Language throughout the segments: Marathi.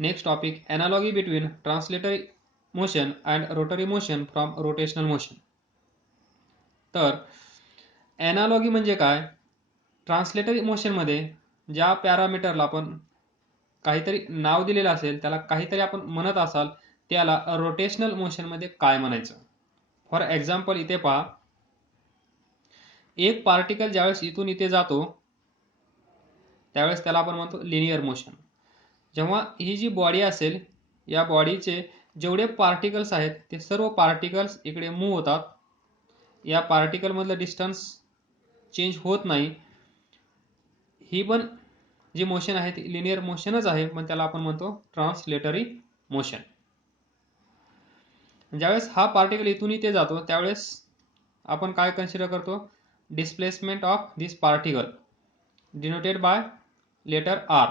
Next topic, analogy between translatory motion and rotary motion from rotational motion. तर एनालॉगी म्हणजे काय? ट्रान्सलेटरी मोशनमध्ये ज्या पॅरामीटरला आपण काहीतरी नाव दिलेलं असेल, त्याला काहीतरी आपण म्हणत असाल, त्याला रोटेशनल मोशनमध्ये काय म्हणायचं? फॉर एक्झाम्पल इथे पहा, एक पार्टिकल ज्यावेळेस इथून इथे जातो त्यावेळेस त्याला आपण म्हणतो लिनियर मोशन. जेव्हा ही जी बॉडी असेल, या बॉडीचे जेवढे पार्टिकल्स आहेत ते सर्व पार्टिकल्स इकडे मूव्ह होतात. या पार्टिकलमधलं डिस्टन्स चेंज होत नाही. ही पण जी मोशन आहे ती लिनियर मोशनच आहे, पण त्याला आपण म्हणतो ट्रान्सलेटरी मोशन. ज्यावेळेस हा पार्टिकल इथून इथे जातो त्यावेळेस आपण काय कन्सिडर करतो? Displacement of this particle denoted by letter R.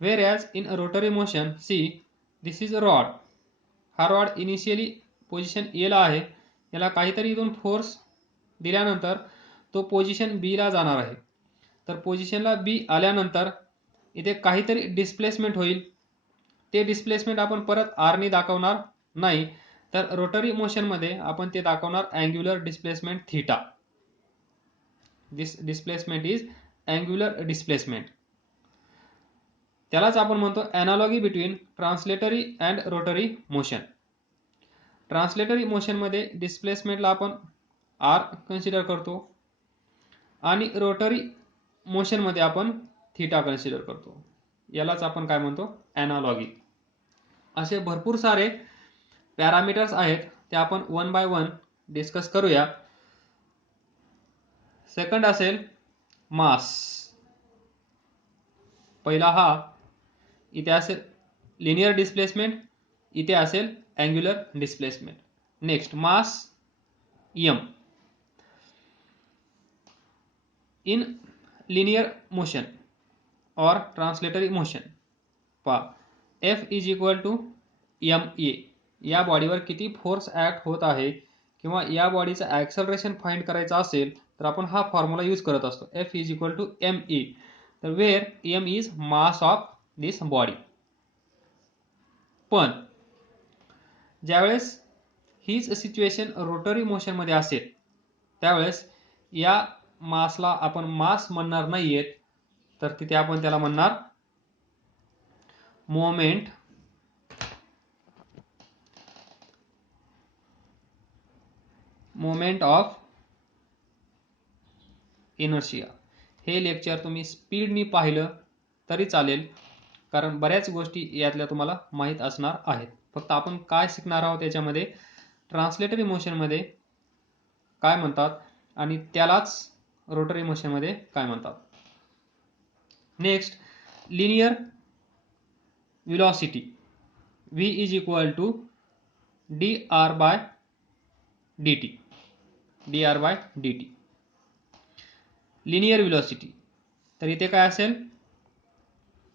Whereas in rotary motion, see, this is a rod. हा रॉड इनिशियली पोझिशन A ला आहे, याला काहीतरी इथून फोर्स दिल्यानंतर तो पोझिशन B ला जाणार आहे. तर पोझिशनला B आल्यानंतर इथे काहीतरी डिस्प्लेसमेंट होईल. ते डिस्प्लेसमेंट आपण परत R ने दाखवणार नाही, तर रोटरी मोशनमध्ये आपण ते दाखवणार angular displacement theta. This displacement is angular displacement. त्यालाच आपण म्हणतो analogy between translatory and rotary motion. Translatory मोशनमध्ये डिस्प्लेसमेंटला आपण R कन्सिडर करतो आणि रोटरी मोशनमध्ये आपण थीटा कन्सिडर करतो. यालाच आपण काय म्हणतो? एनालॉगी. असे भरपूर सारे पॅरामीटर्स आहेत, ते आपण वन बाय वन डिस्कस करूया. सेकंड असेल मास. पहिला हा, इथे असेल लिनियर डिस्प्लेसमेंट, इथे असेल angular displacement. Next mass m. In linear motion or translatory motion पहा, F is equal to ma. या बॉडीवर किती फोर्स ऍक्ट होत आहे किंवा या बॉडीचं ॲक्सलरेशन फाइंड करायचं असेल तर आपण हा फॉर्म्युला यूज करत असतो, F is equal to ma. तर where m is mass of this body. पण ज्यावेळेस हीच सिच्युएशन रोटरी मोशनमध्ये असेल त्यावेळेस या मासला आपण मास म्हणणार नाहीयेत, तर तिथे आपण त्याला म्हणणार मोमेंट ऑफ इनर्शिया. हे लेक्चर तुम्ही स्पीडनी पाहिलं तरी चालेल, कारण बऱ्याच गोष्टी यातल्या तुम्हाला माहीत असणार आहेत. फक्त आपण काय शिकणार आहोत याच्यामध्ये, ट्रान्सलेटरी मोशनमध्ये काय म्हणतात आणि त्यालाच रोटरी मोशनमध्ये काय म्हणतात. Next, linear velocity v is equal to dr by dt. Linear velocity, तर इथे काय असेल?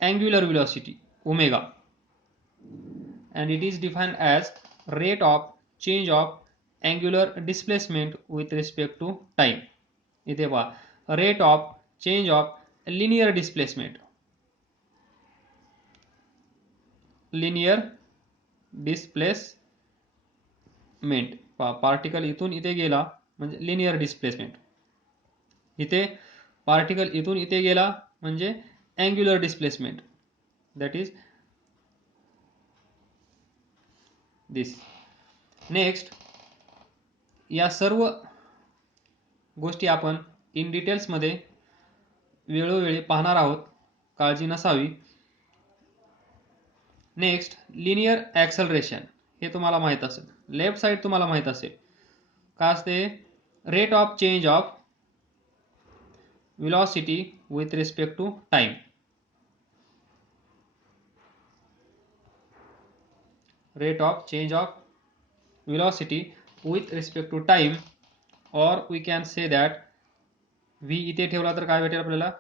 Angular velocity omega, and it is defined as rate of change of angular displacement with respect to time. इथे पहा, rate of change of linear displacement पहा, पार्टिकल इथून इथे गेला म्हणजे लिनियर डिस्प्लेसमेंट, इथे पार्टिकल इथून इथे गेला म्हणजे angular displacement, that is this. Next, या सर्व गोष्टी आपण इन डिटेल्समध्ये वेळोवेळी पाहणार आहोत, काळजी नसावी. नेक्स्ट, लिनियर ॲक्सलरेशन, हे तुम्हाला माहीत असेल. लेफ्ट साईड तुम्हाला माहीत असेल का असते? Rate of change of velocity with respect to time. Rate of change of velocity with respect to time, or we can say that v इथे ठेवला तर काय भेटेल आपल्याला?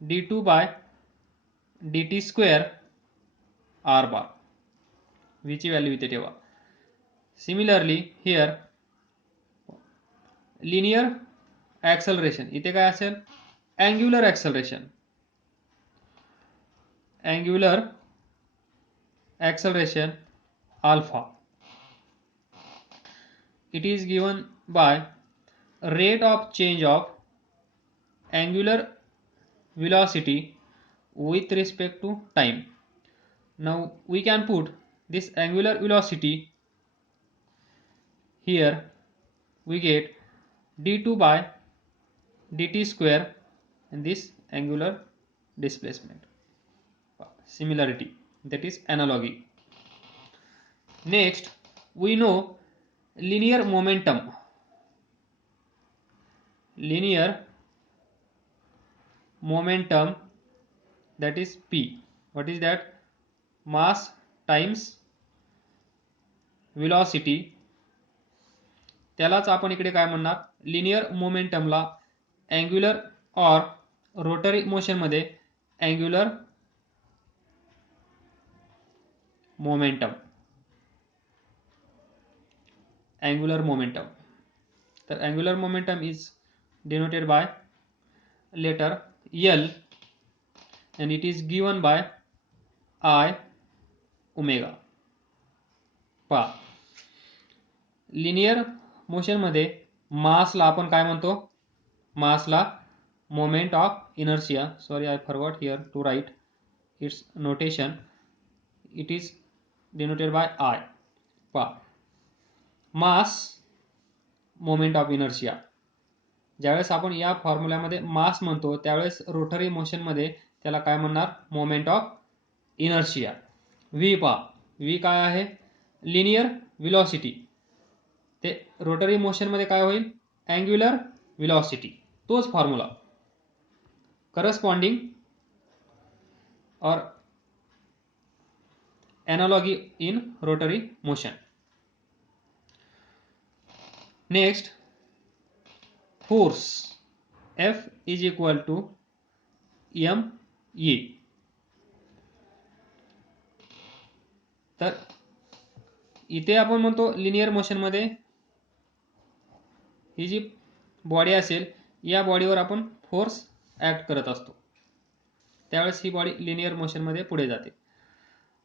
d2 by dt square r bar. v ची व्हॅल्यू इथे ठेवा. सिमिलरली हिअर लिनियर ॲक्सलरेशन, इथे काय असेल? Angular acceleration. Angular acceleration alpha. It is given by rate of change of angular velocity with respect to time. Now we can put this angular velocity here. We get d2 by dt square and this angular displacement. Similarity, that is analogy. Next, we know linear momentum. Linear momentum, that is P. What is that? Mass times velocity. त्यालाच आपण इकडे काय म्हणणार? लिनियर मोमेंटमला अँग्युलर और रोटरी मोशन मध्ये angular momentum. angular momentum. The angular momentum is denoted by letter L and it is given by I omega. पहा, लिनियर मोशन मध्ये मासला आपण काय म्हणतो? मासला moment of inertia. Sorry, I forgot here to write its notation. It is denoted by I. पहा, मास मोमेंट ऑफ इनर्शिया. ज्यावेळेस आपण या फॉर्म्युल्यामध्ये मास म्हणतो त्यावेळेस रोटरी मोशन मध्ये त्याला काय म्हणणार? Moment of inertia. व्ही पहा, व्ही काय आहे? Linear velocity. ते रोटरी मोशन मध्ये काय होईल? Angular velocity. तोच formula corresponding or analogy in rotary motion. Next, force F is equal to ma. तर इथे आपण म्हणतो लिनियर मोशन मध्ये ही जी बॉडी असेल या बॉडीवर आपण फोर्स ऍक्ट करत असतो, त्यावेळेस ही बॉडी लिनियर मोशन मध्ये पुढे जाते.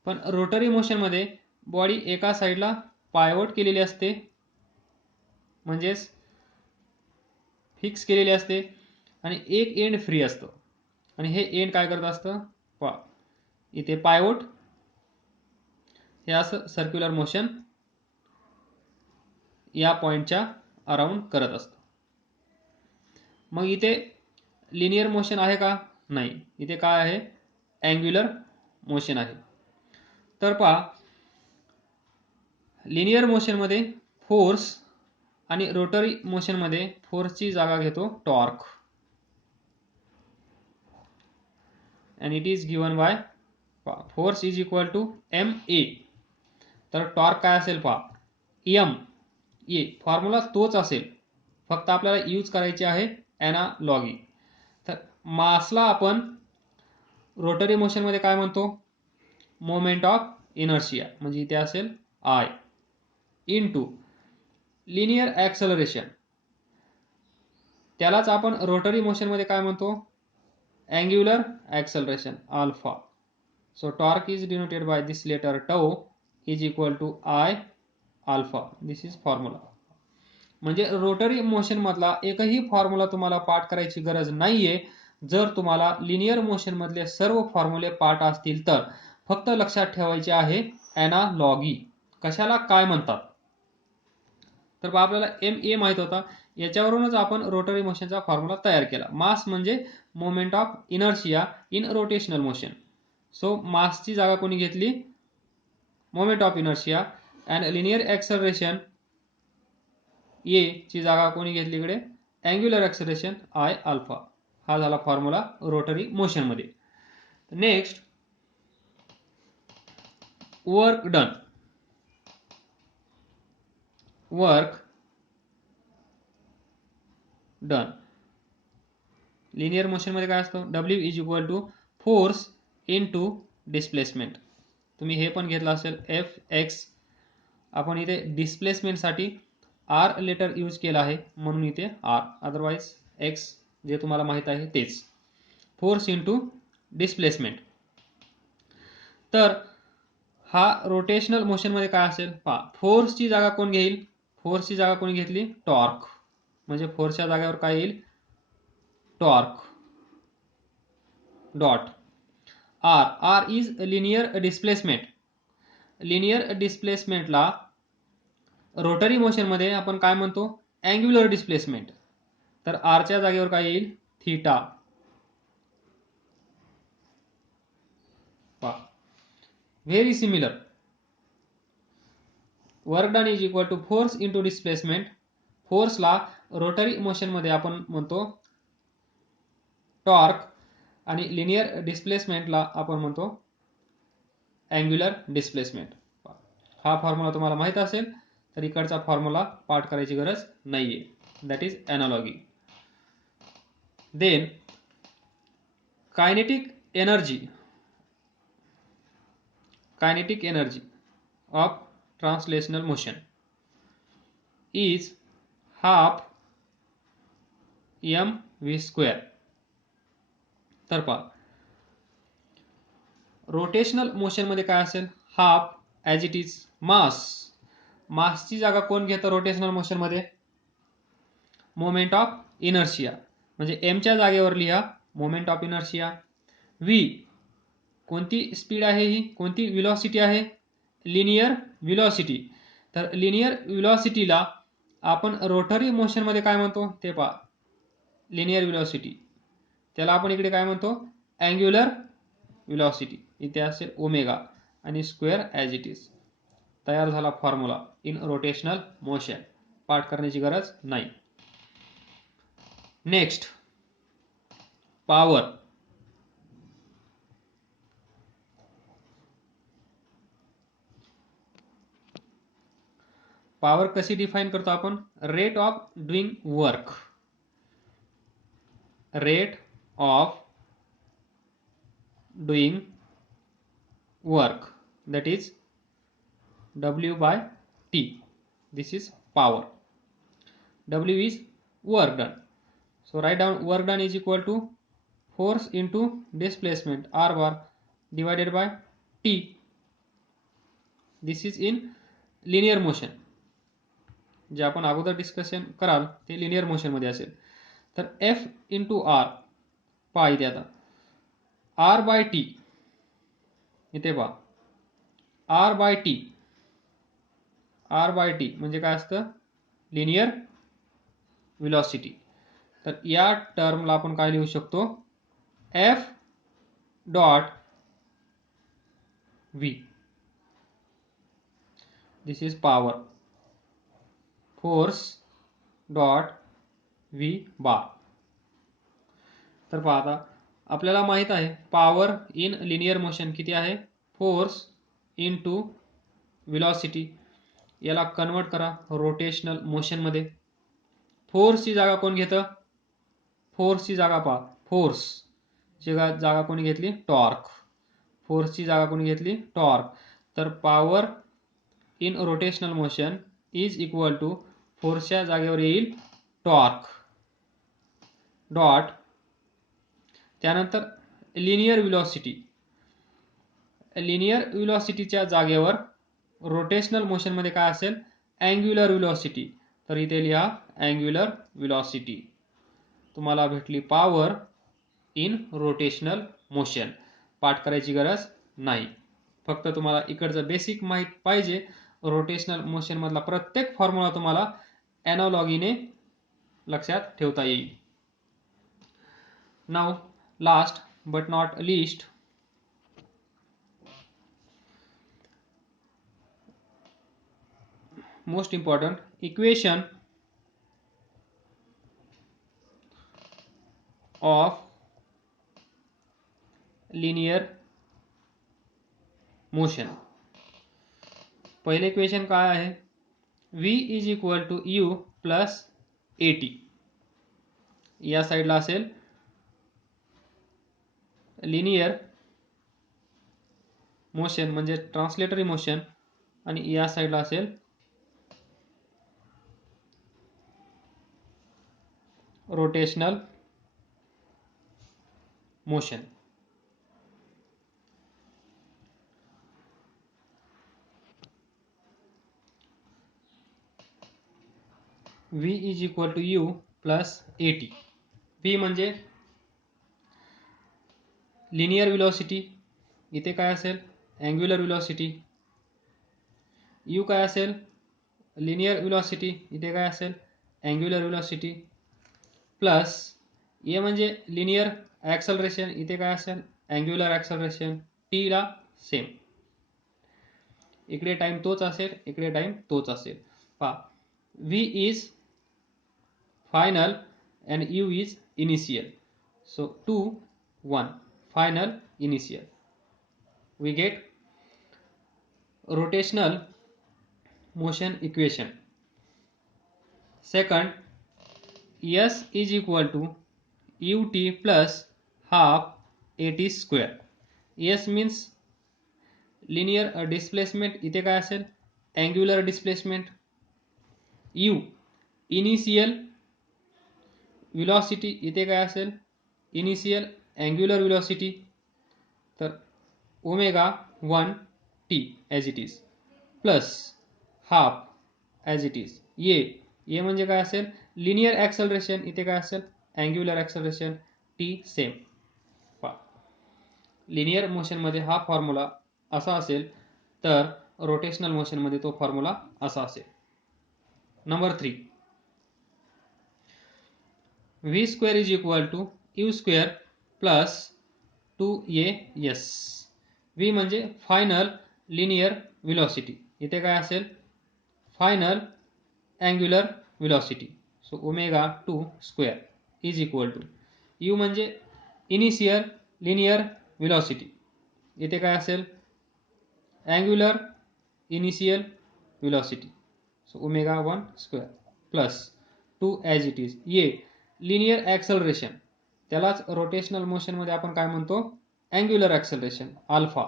पण रोटरी मोशन मध्ये बॉडी एका साईडला पायवोट केलेली असते, म्हणजेच फिक्स केलेली असते आणि एक एंड फ्री असतो. आणि हे एंड काय करत असतं? पहा, इथे पायवोट, हे असं सर्क्युलर मोशन या पॉइंटच्या अराउंड करत असतं. मग इथे लिनियर मोशन आहे का? नाही. इथे काय आहे? अँग्युलर मोशन आहे. तर पहा, लिनियर मोशन मध्ये फोर्स आणि रोटरी मोशन मध्ये फोर्सची जागा घेतो torque. and it is given by force is equal to ma. तर टॉर्क काय असेल पहा? m. ए फॉर्म्युला तोच असेल, फक्त आपल्याला यूज करायची आहे एनालॉगी. तर मासला आपण रोटरी मोशन मध्ये काय म्हणतो? Moment of inertia. म्हणजे इथे असेल I इनटू लिनियर ॲक्सलरेशन. त्यालाच आपण रोटरी मोशन मध्ये काय म्हणतो? Angular acceleration alpha. So torque is denoted by this letter tau is equal to I alpha. This is formula. म्हणजे रोटरी मोशन मधला एकही फॉर्म्युला तुम्हाला पाठ करायची गरज नाहीये. जर तुम्हाला लिनियर मोशन मधले सर्व फॉर्म्युले पाठ असतील तर फक्त लक्षात ठेवायचे आहे एनालॉगी. कशाला काय म्हणतात? तर आपल्याला ma माहित होता, याच्यावरूनच आपण रोटरी मोशनचा फॉर्म्युला तयार केला. मास म्हणजे moment of inertia in rotational motion. So मासची जागा कोणी घेतली? Moment of inertia. And linear acceleration a ची जागा कोणी घेतली इकडे? Angular acceleration I alpha. हा झाला फॉर्म्युला रोटरी मोशन मध्ये. Next, work done. Work done linear motion मध्ये काय असतो? W is equal to force into displacement. तुम्ही हे पण घेतलं असेल Fx. आपण इथे डिस्प्लेसमेंट साठी R लेटर यूज केला आहे म्हणून इथे R, अदरवाइज x जे तुम्हाला माहित आहे तेच. Force into displacement. तर हा रोटेशनल मोशनमध्ये काय असेल पहा, फोर्सची जागा कोण घेईल, फोर्सची जागा कोणी घेतली, टॉर्क, म्हणजे फोर्सच्या जागेवर काय येईल, torque. Dot R, R is linear displacement. Linear डिस्प्लेसमेंटला रोटरी मोशनमध्ये आपण काय म्हणतो, अँग्युलर डिस्प्लेसमेंट. तर आरच्या जागेवर काय येईल, theta. Very similar. Work done is equal to force into displacement. फोर्सला रोटरी मोशनमध्ये आपण म्हणतो टॉर्क आणि लिनियर डिस्प्लेसमेंटला आपण म्हणतो अँग्युलर डिस्प्लेसमेंट. हा फॉर्म्युला तुम्हाला माहित असेल तर इकडचा फॉर्म्युला पाठ करायची गरज नाहीये. That is analogy. Then kinetic energy of translational motion is half mv square. तर पहा, रोटेशनल मोशन मध्ये काय असेल, half as it is mass. मासची जागा कोण घेतं रोटेशनल मोशन मध्ये, मोमेंट ऑफ इनर्शिया, म्हणजे एमच्या जागेवर लिहा मोमेंट ऑफ इनर्शिया. व्ही कोणती स्पीड आहे, ही कोणती व्हेलॉसिटी आहे, लिनियर व्हेलॉसिटी. तर लिनियर व्हेलॉसिटीला आपण रोटरी मोशन मध्ये काय म्हणतो ते पहा, लिनियर व्हेलॉसिटी. त्याला आपण इकडे काय म्हणतो, अँग्युलर व्हेलॉसिटी. इथे असेल ओमेगा आणि स्क्वेअर ॲज इट इज. तयार झाला फॉर्म्युला इन रोटेशनल मोशन. पाठ करण्याची गरज नाही. Next, power. पॉवर कशी डिफाइन करतो आपण, rate of doing work. Rate of doing work, that is W by T. This is power. W is work done. So write down work done is equal to force into displacement R bar divided by T. This is in linear motion. जे आपण अगोदर डिस्कशन कराल ते लिनियर मोशन मध्ये असेल. तर F इंटू आर पहा, इथे आता आर बाय टी, इथे पहा R by T. R by T म्हणजे काय असतं, लिनियर व्हेलॉसिटी. तर या टर्मला आपण काय लिहू शकतो, F dot V. This is power. Force dot V bar. तर पहा, आता आपल्याला माहित आहे पॉवर इन लिनियर मोशन किती आहे, फोर्स इनटू व्हेलॉसिटी. याला कन्वर्ट करा रोटेशनल मोशन मध्ये. फोर्सची जागा कोण घेतं, फोर्सची जागा पहा, फोर्सची जागा कोणी घेतली, टॉर्क. फोर्सची जागा कोणी घेतली, टॉर्क. तर power in rotational motion is equal to फोर्सच्या जागेवर येईल टॉर्क डॉट, त्यानंतर लिनियर व्हेलॉसिटी. लिनियर व्हेलॉसिटीच्या जागेवर रोटेशनल मोशन मध्ये काय असेल, अँग्युलर व्हेलॉसिटी. तर इथे लिहा अँग्युलर व्हेलॉसिटी. तुम्हाला भेटली पॉवर इन रोटेशनल मोशन. पाठ करायची गरज नाही, फक्त तुम्हाला इकडचं बेसिक माहित पाहिजे. रोटेशनल मोशन मधला प्रत्येक फॉर्म्युला तुम्हाला एनालॉगीने लक्षात ठेवता येईल. Now last but not least, most important, equation of linear motion. पहिले इक्वेशन काय आहे, v is equal to u plus at. या साईडला असेल लिनियर मोशन म्हणजे ट्रान्सलेटरी मोशन, आणि या साईडला असेल rotational motion. v is equal to u plus at. v म्हणजे लिनियर व्हेलॉसिटी, इथे काय असेल अँग्युलर व्हेलॉसिटी. u काय असेल लिनियर व्हेलॉसिटी, इथे काय असेल अँग्युलर व्हेलॉसिटी. प्लस a म्हणजे लिनियर ॲक्सलरेशन, इथे काय असेल अँग्युलर ॲक्सलरेशन. t ला सेम, इकडे टाइम तोच असेल, इकडे टाइम तोच असेल. पहा v is final and u is initial. So 2 1 final initial. We get rotational motion equation. Second, s is equal to ut plus half at square. s means linear displacement, इथे काय असेल angular displacement. u initial velocity, इथे काय असेल इनिशियल अँग्युलर व्हेलॉसिटी. तर omega 1 t as it is plus half as it is. ये म्हणजे काय असेल लिनियर ॲक्सलरेशन, इथे काय असेल अँग्युलर ॲक्सलरेशन. t same. पहा लिनियर मोशनमध्ये हा फॉर्म्युला असा असेल, तर रोटेशनल मोशनमध्ये तो फॉर्म्युला असा असेल. Number 3, v square is equal to u square plus 2as. v म्हणजे फायनल लिनियर व्हेलॉसिटी, इथे काय असेल final angular velocity. So omega 2 square is equal to u म्हणजे इनिशियल लिनियर व्हेलॉसिटी, इथे काय असेल angular initial velocity. So omega 1 square plus 2 as it is. ये लिनियर ॲक्सलरेशन, त्यालाच रोटेशनल मोशनमध्ये आपण काय म्हणतो angular acceleration alpha.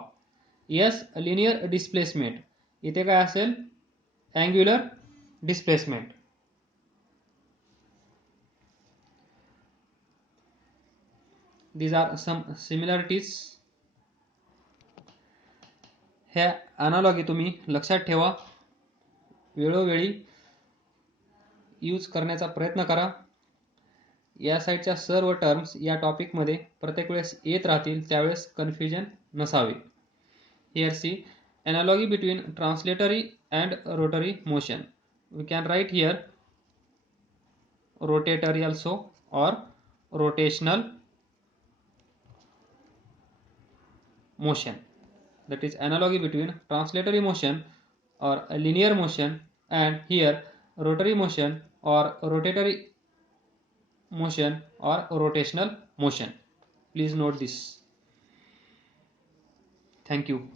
Yes linear displacement, इथे काय असेल angular displacement. These are some similarities. ह्या अनालॉगी तुम्ही लक्षात ठेवा, वेळोवेळी यूज करण्याचा प्रयत्न करा. या साईडच्या सर्व टर्म्स या टॉपिकमध्ये प्रत्येक वेळेस येत राहतील, त्यावेळेस कन्फ्युजन नसावे. Here see analogy between translatory and rotary motion. We can write here rotatory also or rotational motion. That is analogy between translatory motion or a linear motion and here rotary motion or rotatory motion or rotational motion. Please note this. Thank you.